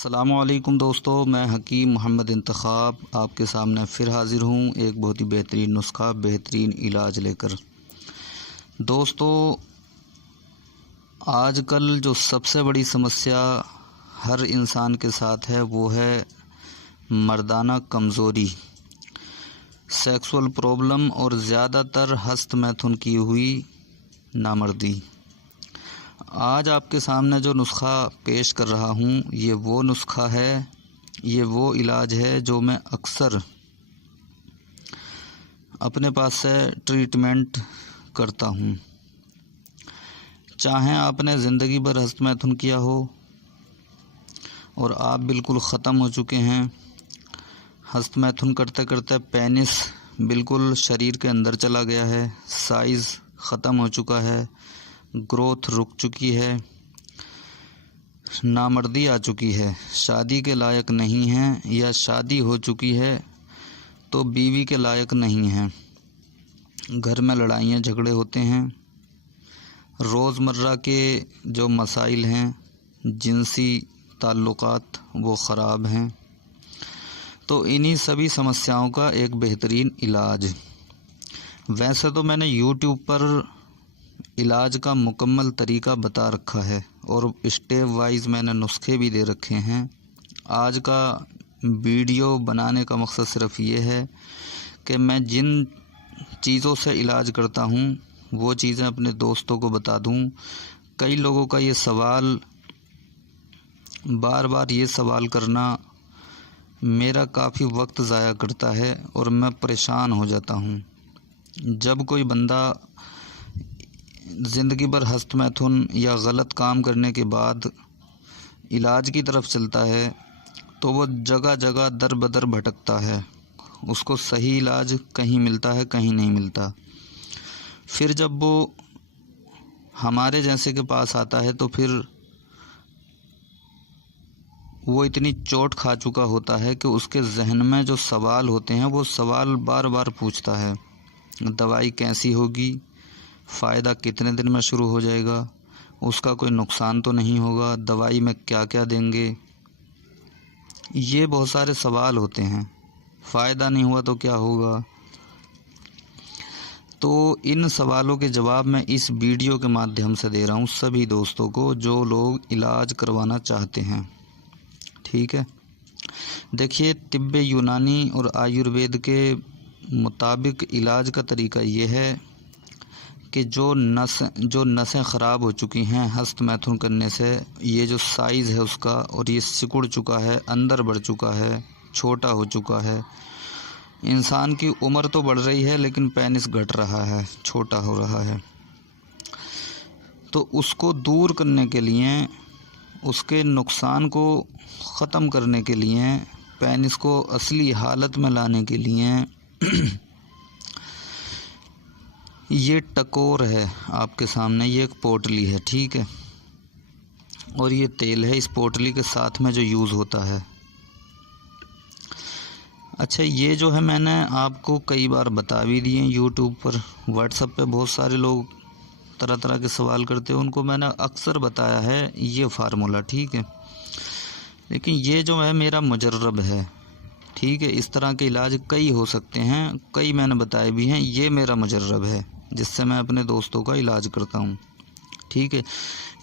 अस्सलामुअलैकुम दोस्तों, मैं हकीम मोहम्मद इंतखाब आपके सामने फिर हाज़िर हूँ एक बहुत ही बेहतरीन नुस्खा, बेहतरीन इलाज लेकर। दोस्तों, आजकल जो सबसे बड़ी समस्या हर इंसान के साथ है वो है मर्दाना कमज़ोरी, सेक्सुअल प्रॉब्लम और ज़्यादातर हस्त मैथुन की हुई नामर्दी। आज आपके सामने जो नुस्खा पेश कर रहा हूँ ये वो नुस्खा है, ये वो इलाज है जो मैं अक्सर अपने पास से ट्रीटमेंट करता हूँ। चाहे आपने ज़िंदगी भर हस्त मैथुन किया हो और आप बिल्कुल ख़त्म हो चुके हैं, हस्त मैथुन करते करते पेनिस बिल्कुल शरीर के अंदर चला गया है, साइज़ ख़त्म हो चुका है, ग्रोथ रुक चुकी है, नामर्दी आ चुकी है, शादी के लायक नहीं है या शादी हो चुकी है तो बीवी के लायक नहीं है, घर में लड़ाइयाँ झगड़े होते हैं, रोज़मर्रा के जो मसाइल हैं, जिनसी ताल्लुकात वो ख़राब हैं। तो इन्हीं सभी समस्याओं का एक बेहतरीन इलाज। वैसे तो मैंने YouTube पर इलाज का मुकम्मल तरीका बता रखा है और स्टेप वाइज मैंने नुस्खे भी दे रखे हैं। आज का वीडियो बनाने का मकसद सिर्फ़ ये है कि मैं जिन चीज़ों से इलाज करता हूँ वो चीज़ें अपने दोस्तों को बता दूँ। कई लोगों का ये सवाल, बार बार ये सवाल करना मेरा काफ़ी वक्त ज़ाया करता है और मैं परेशान हो जाता हूँ। जब कोई बंदा ज़िंदगी भर हस्त मैथुन या गलत काम करने के बाद इलाज की तरफ चलता है तो वो जगह जगह दर बदर भटकता है, उसको सही इलाज कहीं मिलता है कहीं नहीं मिलता। फिर जब वो हमारे जैसे के पास आता है तो फिर वो इतनी चोट खा चुका होता है कि उसके जहन में जो सवाल होते हैं वो सवाल बार बार पूछता है, दवाई कैसी होगी, फ़ायदा कितने दिन में शुरू हो जाएगा, उसका कोई नुकसान तो नहीं होगा, दवाई में क्या क्या देंगे। ये बहुत सारे सवाल होते हैं, फ़ायदा नहीं हुआ तो क्या होगा। तो इन सवालों के जवाब मैं इस वीडियो के माध्यम से दे रहा हूँ सभी दोस्तों को जो लोग इलाज करवाना चाहते हैं। ठीक है, देखिए, तिब्ब यूनानी और आयुर्वेद के मुताबिक इलाज का तरीका ये है कि जो नसें ख़राब हो चुकी हैं हस्त मैथुन करने से, ये जो साइज़ है उसका और ये सिकुड़ चुका है, अंदर बढ़ चुका है, छोटा हो चुका है, इंसान की उम्र तो बढ़ रही है लेकिन पेनिस घट रहा है, छोटा हो रहा है, तो उसको दूर करने के लिए, उसके नुकसान को ख़त्म करने के लिए, पेनिस को असली हालत में लाने के लिए ये टकोर है आपके सामने, ये एक पोटली है, ठीक है, और ये तेल है इस पोटली के साथ में जो यूज़ होता है। अच्छा, ये जो है मैंने आपको कई बार बता भी दिए यूट्यूब पर, व्हाट्सएप पे बहुत सारे लोग तरह तरह के सवाल करते हैं, उनको मैंने अक्सर बताया है ये फार्मूला, ठीक है, लेकिन ये जो है मेरा मुजर्रब है, ठीक है। इस तरह के इलाज कई हो सकते हैं, कई मैंने बताए भी हैं, ये मेरा मुजर्रब है जिससे मैं अपने दोस्तों का इलाज करता हूँ, ठीक है।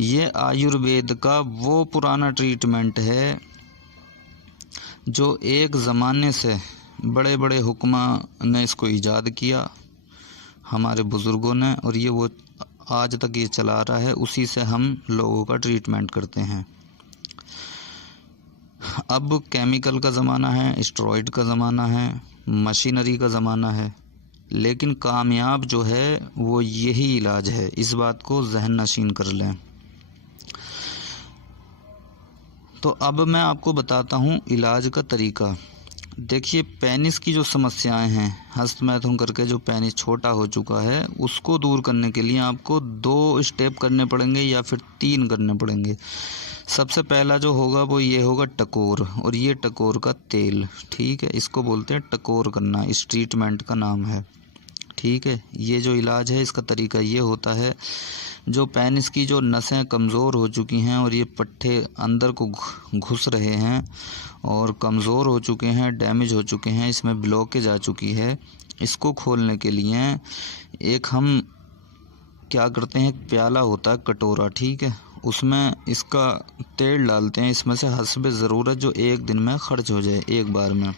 ये आयुर्वेद का वो पुराना ट्रीटमेंट है जो एक ज़माने से बड़े बड़े हुक्मा ने इसको ईजाद किया, हमारे बुज़ुर्गों ने, और ये वो आज तक ये चला रहा है, उसी से हम लोगों का ट्रीटमेंट करते हैं। अब केमिकल का ज़माना है, स्टेरॉइड का ज़माना है, मशीनरी का ज़माना है, लेकिन कामयाब जो है वो यही इलाज है, इस बात को जहन नशीन कर लें। तो अब मैं आपको बताता हूँ इलाज का तरीका। देखिए, पेनिस की जो समस्याएं हैं, हस्त मैथुन करके जो पेनिस छोटा हो चुका है उसको दूर करने के लिए आपको 2 स्टेप करने पड़ेंगे या फिर 3 करने पड़ेंगे। सबसे पहला जो होगा वो ये होगा टकोर, और ये टकोर का तेल, ठीक है, इसको बोलते हैं टकोर करना, इस ट्रीटमेंट का नाम है, ठीक है। ये जो इलाज है इसका तरीका ये होता है जो पेनिस की जो नसें कमज़ोर हो चुकी हैं और ये पट्टे अंदर को घुस रहे हैं और कमज़ोर हो चुके हैं, डैमेज हो चुके हैं, इसमें ब्लॉकेज आ चुकी है, इसको खोलने के लिए एक हम क्या करते हैं, एक प्याला होता है, कटोरा, ठीक है, उसमें इसका तेल डालते हैं, इसमें से हस्बे ज़रूरत जो एक दिन में खर्च हो जाए एक बार में।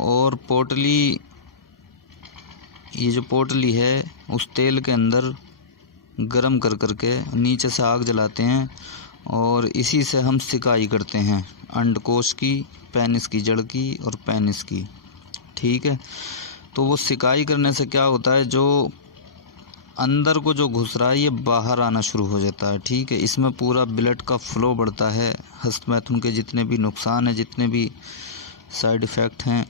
और पोटली, ये जो पोटली है उस तेल के अंदर गरम कर करके नीचे से आग जलाते हैं और इसी से हम सिकाई करते हैं अंडकोश की, पेनिस की जड़ की और पेनिस की, ठीक है। तो वो सिकाई करने से क्या होता है, जो अंदर को जो घुस रहा है ये बाहर आना शुरू हो जाता है, ठीक है। इसमें पूरा ब्लड का फ्लो बढ़ता है, हस्तमैथुन के जितने भी नुकसान हैं, जितने भी साइड इफ़ेक्ट हैं,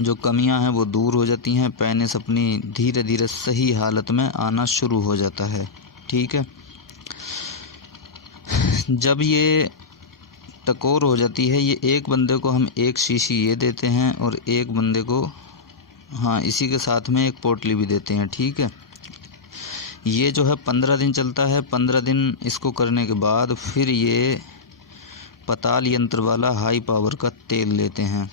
जो कमियां हैं वो दूर हो जाती हैं, पेनिस अपनी धीरे धीरे सही हालत में आना शुरू हो जाता है, ठीक है। जब ये टकोर हो जाती है, ये एक बंदे को हम एक शीशी ये देते हैं और एक बंदे को, हाँ, इसी के साथ में एक पोटली भी देते हैं, ठीक है। ये जो है 15 दिन चलता है। 15 दिन इसको करने के बाद फिर ये पताल यंत्र वाला हाई पावर का तेल लेते हैं।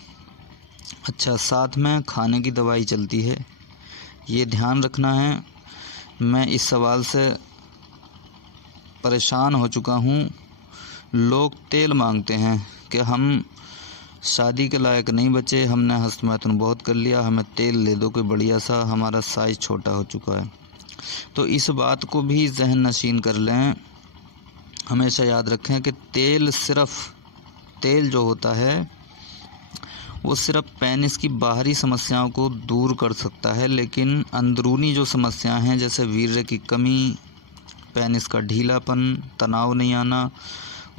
अच्छा, साथ में खाने की दवाई चलती है, ये ध्यान रखना है। मैं इस सवाल से परेशान हो चुका हूँ। लोग तेल मांगते हैं कि हम शादी के लायक नहीं बचे, हमने हस्तमैथुन बहुत कर लिया, हमें तेल ले दो कोई बढ़िया सा, हमारा साइज़ छोटा हो चुका है। तो इस बात को भी जहन नशीन कर लें, हमेशा याद रखें कि तेल जो होता है वो सिर्फ पेनिस की बाहरी समस्याओं को दूर कर सकता है, लेकिन अंदरूनी जो समस्याएं हैं जैसे वीर्य की कमी, पेनिस का ढीलापन, तनाव नहीं आना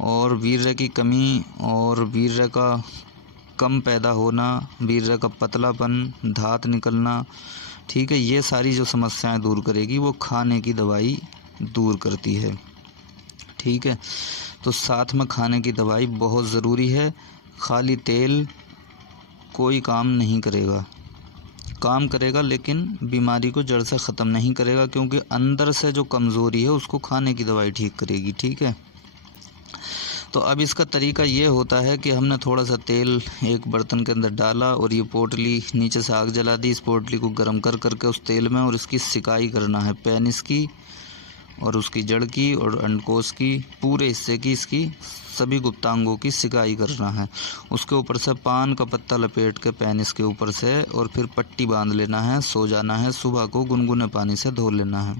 और वीर्य की कमी और वीर्य का कम पैदा होना, वीर्य का पतलापन, धात निकलना, ठीक है, ये सारी जो समस्याएं दूर करेगी वो खाने की दवाई दूर करती है, ठीक है। तो साथ में खाने की दवाई बहुत ज़रूरी है। खाली तेल कोई काम नहीं करेगा, काम करेगा लेकिन बीमारी को जड़ से ख़त्म नहीं करेगा, क्योंकि अंदर से जो कमज़ोरी है उसको खाने की दवाई ठीक करेगी, ठीक है। तो अब इसका तरीका ये होता है कि हमने थोड़ा सा तेल एक बर्तन के अंदर डाला और ये पोटली नीचे से आग जला दी, इस पोटली को गर्म कर करके उस तेल में, और इसकी सिकाई करना है पेनिस की और उसकी जड़ की और अंडकोश की, पूरे हिस्से की, इसकी सभी गुप्तांगों की सिकाई करना है। उसके ऊपर से पान का पत्ता लपेट के पेनिस के ऊपर से और फिर पट्टी बांध लेना है, सो जाना है, सुबह को गुनगुने पानी से धो लेना है,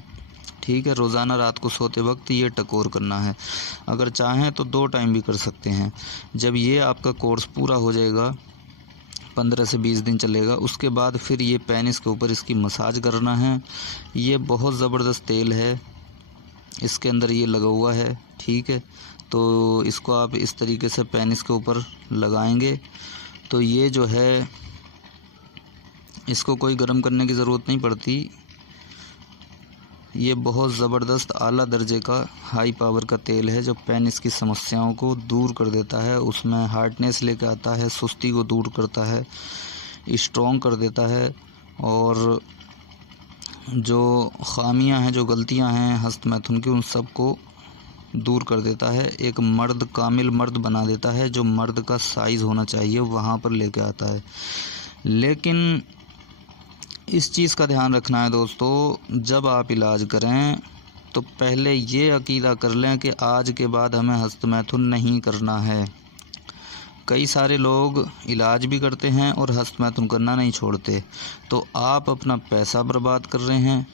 ठीक है। रोज़ाना रात को सोते वक्त ये टकोर करना है। अगर चाहें तो 2 टाइम भी कर सकते हैं। जब ये आपका कोर्स पूरा हो जाएगा, 15 से 20 दिन चलेगा, उसके बाद फिर ये पेनिस के ऊपर इसकी मसाज करना है। ये बहुत ज़बरदस्त तेल है, इसके अंदर ये लगा हुआ है, ठीक है। तो इसको आप इस तरीके से पेनिस के ऊपर लगाएंगे तो ये जो है, इसको कोई गर्म करने की ज़रूरत नहीं पड़ती। ये बहुत ज़बरदस्त आला दर्जे का हाई पावर का तेल है जो पेनिस की समस्याओं को दूर कर देता है, उसमें हार्डनेस लेकर आता है, सुस्ती को दूर करता है, स्ट्रॉन्ग कर देता है और जो ख़ामियां हैं, जो गलतियां हैं हस्तमैथुन की, उन सब को दूर कर देता है। एक मर्द, कामिल मर्द बना देता है, जो मर्द का साइज़ होना चाहिए वहाँ पर लेके आता है। लेकिन इस चीज़ का ध्यान रखना है दोस्तों, जब आप इलाज करें तो पहले ये अकीदा कर लें कि आज के बाद हमें हस्तमैथुन नहीं करना है। कई सारे लोग इलाज भी करते हैं और हस्तमैथुन करना नहीं छोड़ते, तो आप अपना पैसा बर्बाद कर रहे हैं,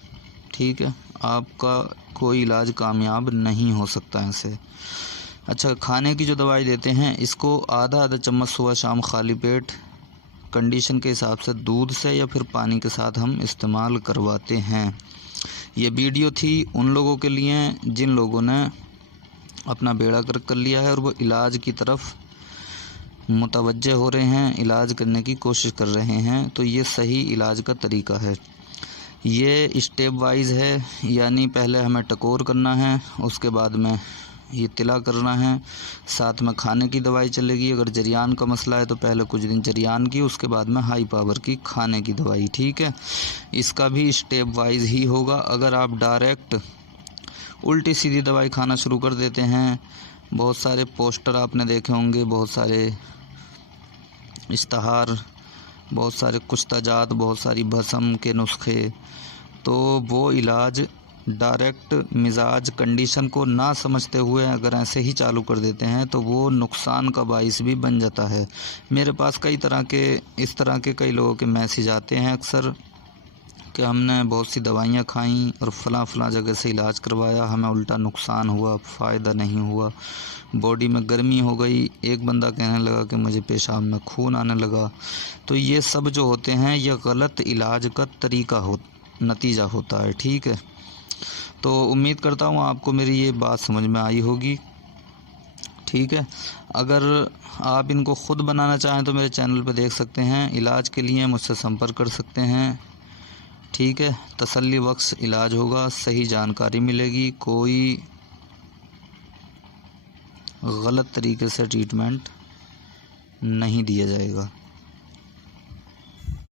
ठीक है। आपका कोई इलाज कामयाब नहीं हो सकता है ऐसे। अच्छा, खाने की जो दवाई देते हैं, इसको आधा चम्मच सुबह शाम खाली पेट कंडीशन के हिसाब से दूध से या फिर पानी के साथ हम इस्तेमाल करवाते हैं। ये वीडियो थी उन लोगों के लिए जिन लोगों ने अपना बेड़ा गर्क कर लिया है और वो इलाज की तरफ मुतवज्जे हो रहे हैं, इलाज करने की कोशिश कर रहे हैं। तो ये सही इलाज का तरीका है। ये स्टेप वाइज है, यानी पहले हमें टकोर करना है, उसके बाद में ये तिला करना है। साथ में खाने की दवाई चलेगी। अगर जरियान का मसला है तो पहले कुछ दिन जरियान की, उसके बाद में हाई पावर की खाने की दवाई, ठीक है। इसका भी स्टेप वाइज ही होगा। अगर आप डायरेक्ट उल्टी सीधी दवाई खाना शुरू कर देते हैं, बहुत सारे पोस्टर आपने देखे होंगे, बहुत सारे इश्तहार, बहुत सारे कुश्ताजात, बहुत सारी भस्म के नुस्खे, तो वो इलाज डायरेक्ट मिजाज कंडीशन को ना समझते हुए अगर ऐसे ही चालू कर देते हैं तो वो नुकसान का बाइस भी बन जाता है। मेरे पास कई तरह के इस तरह के कई लोगों के मैसेज आते हैं अक्सर कि हमने बहुत सी दवाइयाँ खाई और फ़लाँ जगह से इलाज करवाया, हमें उल्टा नुकसान हुआ, फ़ायदा नहीं हुआ, बॉडी में गर्मी हो गई। एक बंदा कहने लगा कि मुझे पेशाब में खून आने लगा। तो ये सब जो होते हैं ये गलत इलाज का तरीका नतीजा होता है, ठीक है। तो उम्मीद करता हूँ आपको मेरी ये बात समझ में आई होगी, ठीक है। अगर आप इनको ख़ुद बनाना चाहें तो मेरे चैनल पर देख सकते हैं। इलाज के लिए मुझसे संपर्क कर सकते हैं, ठीक है। तसल्ली बख्श इलाज होगा, सही जानकारी मिलेगी, कोई गलत तरीके से ट्रीटमेंट नहीं दिया जाएगा।